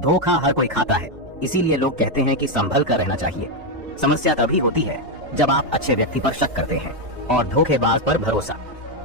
धोखा हर कोई खाता है, इसीलिए लोग कहते हैं कि संभल कर रहना चाहिए। समस्या तभी होती है जब आप अच्छे व्यक्ति पर शक करते हैं और धोखेबाज पर भरोसा।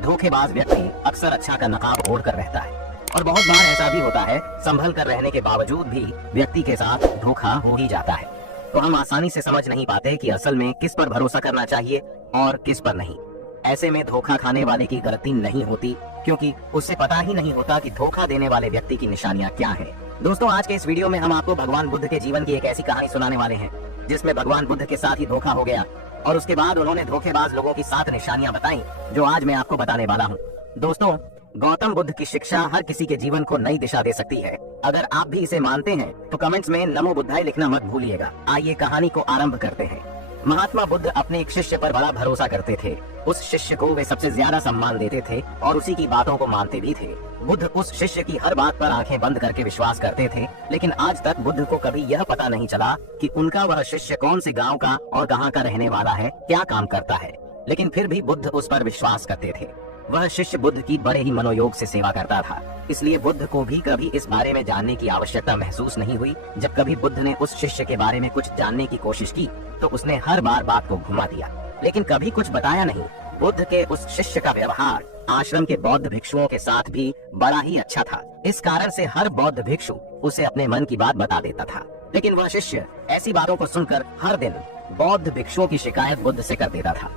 धोखेबाज व्यक्ति अक्सर अच्छा का नकाब ओढ़ कर रहता है और बहुत बार ऐसा भी होता है, संभल कर रहने के बावजूद भी व्यक्ति के साथ धोखा हो ही जाता है। तो हम आसानी से समझ नहीं पाते कि असल में किस पर भरोसा करना चाहिए और किस पर नहीं। ऐसे में धोखा खाने वाले की गलती नहीं होती, क्योंकि उससे पता ही नहीं होता कि धोखा देने वाले व्यक्ति की निशानियां क्या हैं। दोस्तों, आज के इस वीडियो में हम आपको भगवान बुद्ध के जीवन की एक ऐसी कहानी सुनाने वाले हैं जिसमें भगवान बुद्ध के साथ ही धोखा हो गया और उसके बाद उन्होंने धोखेबाज लोगों की 7 निशानियां बताई, जो आज मैं आपको बताने वाला हूँ। दोस्तों, गौतम बुद्ध की शिक्षा हर किसी के जीवन को नई दिशा दे सकती है। अगर आप भी इसे मानते हैं तो कमेंट्स में नमो बुद्धाय लिखना मत भूलिएगा। आइए कहानी को आरंभ करते हैं। महात्मा बुद्ध अपने एक शिष्य पर बड़ा भरोसा करते थे। उस शिष्य को वे सबसे ज्यादा सम्मान देते थे और उसी की बातों को मानते भी थे। बुद्ध उस शिष्य की हर बात पर आंखें बंद करके विश्वास करते थे, लेकिन आज तक बुद्ध को कभी यह पता नहीं चला कि उनका वह शिष्य कौन से गांव का और कहां का रहने वाला है, क्या काम करता है। लेकिन फिर भी बुद्ध उस पर विश्वास करते थे। वह शिष्य बुद्ध की बड़े ही मनोयोग से सेवा करता था, इसलिए बुद्ध को भी कभी इस बारे में जानने की आवश्यकता महसूस नहीं हुई। जब कभी बुद्ध ने उस शिष्य के बारे में कुछ जानने की कोशिश की तो उसने हर बार बात को घुमा दिया, लेकिन कभी कुछ बताया नहीं। बुद्ध के उस शिष्य का व्यवहार आश्रम के बौद्ध भिक्षुओं के साथ भी बड़ा ही अच्छा था। इस कारण से हर बौद्ध भिक्षु उसे अपने मन की बात बता देता था, लेकिन वह शिष्य ऐसी बातों को सुनकर हर दिन बौद्ध भिक्षुओं की शिकायत बुद्ध से कर देता था।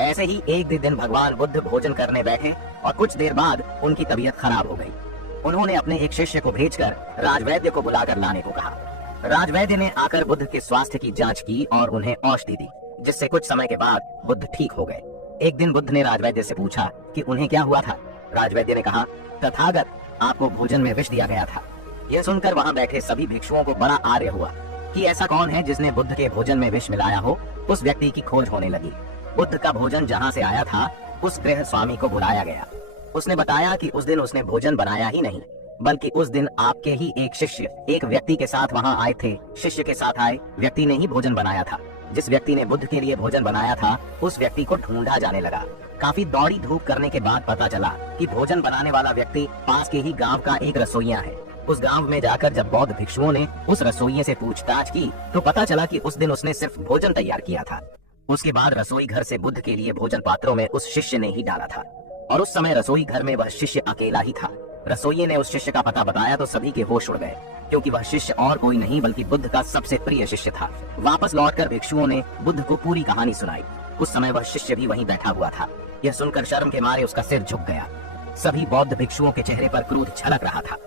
ऐसे ही एक दिन भगवान बुद्ध भोजन करने बैठे और कुछ देर बाद उनकी तबीयत खराब हो गई। उन्होंने अपने एक शिष्य को भेजकर राजवैद्य को बुलाकर लाने को कहा। राजवैद्य ने आकर बुद्ध के स्वास्थ्य की जांच की और उन्हें औषधि दी, जिससे कुछ समय के बाद बुद्ध ठीक हो गए। एक दिन बुद्ध ने राजवैद्य से पूछा कि उन्हें क्या हुआ था। राजवैद्य ने कहा, तथागत, आपको भोजन में विष दिया गया था। यह सुनकर वहाँ बैठे सभी भिक्षुओं को बड़ा आर्य हुआ कि ऐसा कौन है जिसने बुद्ध के भोजन में विष मिलाया हो। उस व्यक्ति की खोज होने लगी। बुद्ध का भोजन जहाँ से आया था उस गृह स्वामी को बुलाया गया। उसने बताया कि उस दिन उसने भोजन बनाया ही नहीं, बल्कि उस दिन आपके ही एक शिष्य एक व्यक्ति के साथ वहाँ आए थे। शिष्य के साथ आए व्यक्ति ने ही भोजन बनाया था। जिस व्यक्ति ने बुद्ध के लिए भोजन बनाया था उस व्यक्ति को ढूंढा जाने लगा। काफी दौड़ी धूप करने के बाद पता चला कि भोजन बनाने वाला व्यक्ति पास के ही गांव का एक रसोइया है। उस गांव में जाकर जब बौद्ध भिक्षुओं ने उस रसोइये से पूछताछ की तो पता चला कि उस दिन उसने सिर्फ भोजन तैयार किया था। उसके बाद रसोई घर से बुद्ध के लिए भोजन पात्रों में उस शिष्य ने ही डाला था और उस समय रसोई घर में वह शिष्य अकेला ही था। रसोइये ने उस शिष्य का पता बताया तो सभी के होश उड़ गए, क्योंकि वह शिष्य और कोई नहीं बल्कि बुद्ध का सबसे प्रिय शिष्य था। वापस लौटकर भिक्षुओं ने बुद्ध को पूरी कहानी सुनाई। उस समय वह शिष्य भी वहीं बैठा हुआ था। यह सुनकर शर्म के मारे उसका सिर झुक गया। सभी बौद्ध भिक्षुओं के चेहरे पर क्रोध छलक रहा था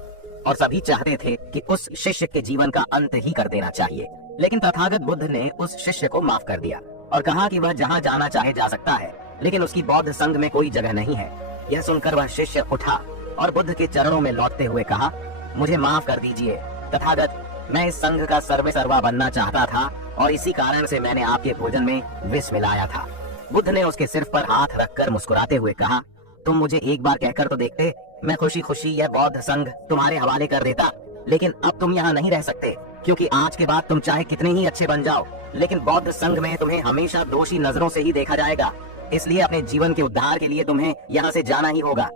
और सभी चाहते थे कि उस शिष्य के जीवन का अंत ही कर देना चाहिए, लेकिन तथागत बुद्ध ने उस शिष्य को माफ कर दिया और कहा कि वह जहाँ जाना चाहे जा सकता है, लेकिन उसकी बौद्ध संघ में कोई जगह नहीं है। यह सुनकर वह शिष्य उठा और बुद्ध के चरणों में लौटते हुए कहा, मुझे माफ कर दीजिए तथागत, मैं इस संघ का सर्वेसर्वा बनना चाहता था और इसी कारण से मैंने आपके भोजन में विष मिलाया था। बुद्ध ने उसके सिर पर हाथ रखकर मुस्कुराते हुए कहा, तुम मुझे एक बार कहकर तो देखते, मैं खुशी खुशी यह बौद्ध संघ तुम्हारे हवाले कर देता। लेकिन अब तुम यहाँ नहीं रह सकते, क्योंकि आज के बाद तुम चाहे कितने ही अच्छे बन जाओ, लेकिन बौद्ध संघ में तुम्हें हमेशा दोषी नजरों से ही देखा जाएगा। इसलिए अपने जीवन के उद्धार के लिए तुम्हें यहाँ से जाना ही होगा।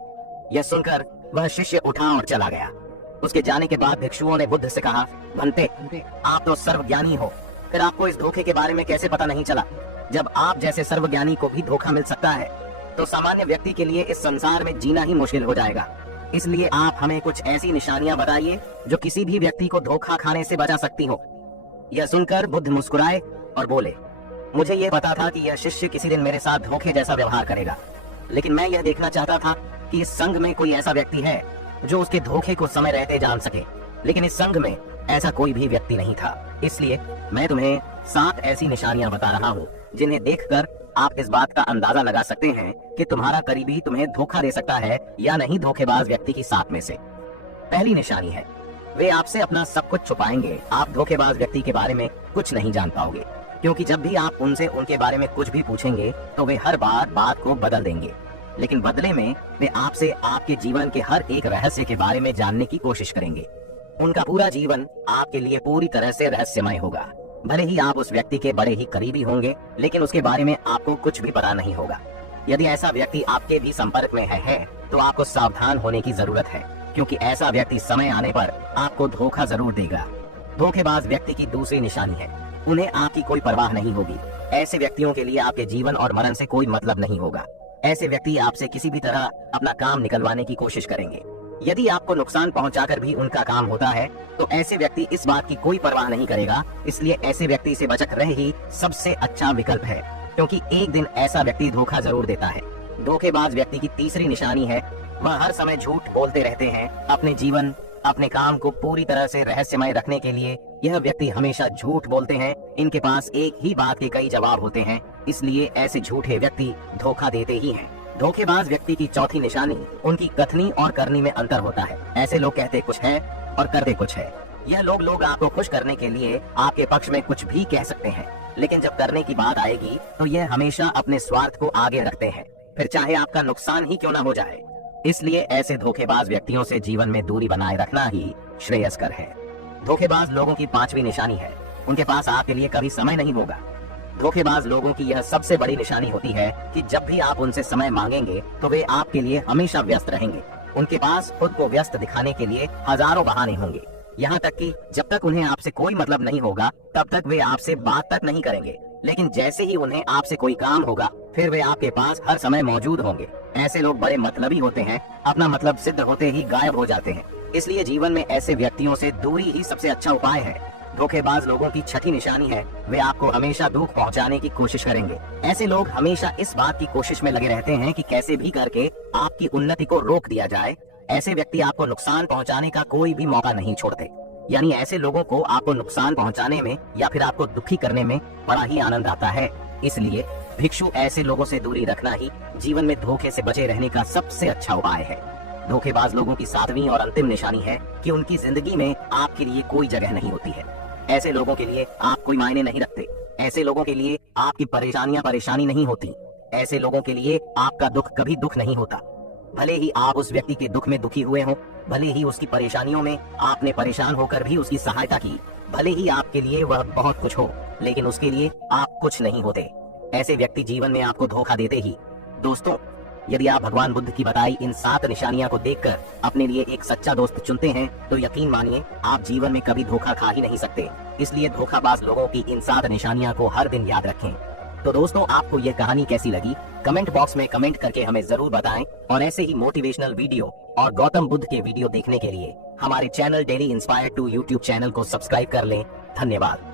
यह सुनकर वह शिष्य उठा और चला गया। उसके जाने के बाद भिक्षुओं ने बुद्ध से कहा, भंते, आप तो सर्वज्ञानी हो, फिर आपको इस धोखे के बारे में कैसे पता नहीं चला? जब आप जैसे सर्वज्ञानी को भी धोखा मिल सकता है तो सामान्य व्यक्ति के लिए इस संसार में जीना ही मुश्किल हो जाएगा। इसलिए आप हमें कुछ ऐसी निशानियां बताइए जो किसी भी व्यक्ति को धोखा खाने से बचा सकती हो। यह सुनकर बुद्ध मुस्कुराए और बोले, मुझे यह पता था कि यह शिष्य किसी दिन मेरे साथ धोखे जैसा व्यवहार करेगा, लेकिन मैं यह देखना चाहता था कि इस संघ में कोई ऐसा व्यक्ति है जो उसके धोखे को समय रहते जान सके, लेकिन इस संघ में ऐसा कोई भी व्यक्ति नहीं था। इसलिए मैं तुम्हें 7 ऐसी निशानियां बता रहा हूँ जिन्हें देखकर आप इस बात का अंदाजा लगा सकते हैं कि तुम्हारा करीबी तुम्हें धोखा दे सकता है या नहीं। धोखेबाज व्यक्ति की 7 में से पहली निशानी है, वे आपसे अपना सब कुछ छुपाएंगे। आप धोखेबाज व्यक्ति के बारे में कुछ नहीं जान पाओगे, क्योंकि जब भी आप उनसे उनके बारे में कुछ भी पूछेंगे तो वे हर बार बात को बदल देंगे, लेकिन बदले में वे आपसे आपके जीवन के हर एक रहस्य के बारे में जानने की कोशिश करेंगे। उनका पूरा जीवन आपके लिए पूरी तरह से रहस्यमय होगा। भले ही आप उस व्यक्ति के बड़े ही करीबी होंगे, लेकिन उसके बारे में आपको कुछ भी पता नहीं होगा। यदि ऐसा व्यक्ति आपके भी संपर्क में है तो आपको सावधान होने की जरूरत है, क्योंकि ऐसा व्यक्ति समय आने पर आपको धोखा जरूर देगा। धोखेबाज व्यक्ति की दूसरी निशानी है, उन्हें आपकी कोई परवाह नहीं होगी। ऐसे व्यक्तियों के लिए आपके जीवन और मरण से कोई मतलब नहीं होगा। ऐसे व्यक्ति आपसे किसी भी तरह अपना काम निकलवाने की कोशिश करेंगे। यदि आपको नुकसान पहुंचाकर भी उनका काम होता है तो ऐसे व्यक्ति इस बात की कोई परवाह नहीं करेगा। इसलिए ऐसे व्यक्ति से बचकर रहे ही सबसे अच्छा विकल्प है, क्योंकि एक दिन ऐसा व्यक्ति धोखा जरूर देता है। धोखेबाज व्यक्ति की तीसरी निशानी है, वह हर समय झूठ बोलते रहते हैं। अपने जीवन, अपने काम को पूरी तरह से रहस्यमय रखने के लिए यह व्यक्ति हमेशा झूठ बोलते हैं। इनके पास एक ही बात के कई जवाब होते हैं, इसलिए ऐसे झूठे व्यक्ति धोखा देते ही हैं। धोखेबाज व्यक्ति की चौथी निशानी, उनकी कथनी और करनी में अंतर होता है। ऐसे लोग कहते कुछ है और करते कुछ है। यह लोग आपको खुश करने के लिए आपके पक्ष में कुछ भी कह सकते हैं, लेकिन जब करने की बात आएगी तो यह हमेशा अपने स्वार्थ को आगे रखते हैं, फिर चाहे आपका नुकसान ही क्यों न हो जाए। इसलिए ऐसे धोखेबाज व्यक्तियों से जीवन में दूरी बनाए रखना ही श्रेयस्कर है। धोखेबाज लोगों की पांचवी निशानी है, उनके पास आपके लिए कभी समय नहीं होगा। धोखेबाज लोगों की यह सबसे बड़ी निशानी होती है कि जब भी आप उनसे समय मांगेंगे तो वे आपके लिए हमेशा व्यस्त रहेंगे। उनके पास खुद को व्यस्त दिखाने के लिए हजारों बहाने होंगे। यहाँ तक कि जब तक उन्हें आपसे कोई मतलब नहीं होगा तब तक वे आपसे बात तक नहीं करेंगे, लेकिन जैसे ही उन्हें आपसे कोई काम होगा फिर वे आपके पास हर समय मौजूद होंगे। ऐसे लोग बड़े मतलबी होते हैं, अपना मतलब सिद्ध होते ही गायब हो जाते हैं। इसलिए जीवन में ऐसे व्यक्तियों से दूरी ही सबसे अच्छा उपाय है। धोखेबाज लोगों की छठी निशानी है, वे आपको हमेशा दुख पहुंचाने की कोशिश करेंगे। ऐसे लोग हमेशा इस बात की कोशिश में लगे रहते हैं कि कैसे भी करके आपकी उन्नति को रोक दिया जाए। ऐसे व्यक्ति आपको नुकसान पहुंचाने का कोई भी मौका नहीं छोड़ते। यानी ऐसे लोगों को आपको नुकसान पहुंचाने में या फिर आपको दुखी करने में बड़ा ही आनंद आता है। इसलिए भिक्षु ऐसे लोगों से दूरी रखना ही जीवन में धोखे से बचे रहने का सबसे अच्छा उपाय है। धोखेबाज लोगों की सातवीं और अंतिम निशानी है कि उनकी जिंदगी में आपके लिए कोई जगह नहीं होती है। ऐसे लोगों के लिए आप कोई मायने नहीं रखते। ऐसे लोगों के लिए आपकी परेशानियां परेशानी नहीं होती। ऐसे लोगों के लिए आपका दुख कभी दुख नहीं होता। भले ही आप उस व्यक्ति के दुख में दुखी हुए हो, भले ही उसकी परेशानियों में आपने परेशान होकर भी उसकी सहायता की, भले ही आपके लिए वह बहुत कुछ हो, लेकिन उसके लिए आप कुछ नहीं होते। ऐसे व्यक्ति जीवन में आपको धोखा देते ही। दोस्तों, यदि आप भगवान बुद्ध की बताई इन 7 निशानियां को देखकर अपने लिए एक सच्चा दोस्त चुनते हैं तो यकीन मानिए आप जीवन में कभी धोखा खा ही नहीं सकते। इसलिए धोखाबाज लोगों की इन 7 निशानियां को हर दिन याद रखें। तो दोस्तों, आपको यह कहानी कैसी लगी कमेंट बॉक्स में कमेंट करके हमें जरूर बताएं, और ऐसे ही मोटिवेशनल वीडियो और गौतम बुद्ध के वीडियो देखने के लिए हमारे channel daily inspire to YouTube channel को सब्सक्राइब कर लें। धन्यवाद।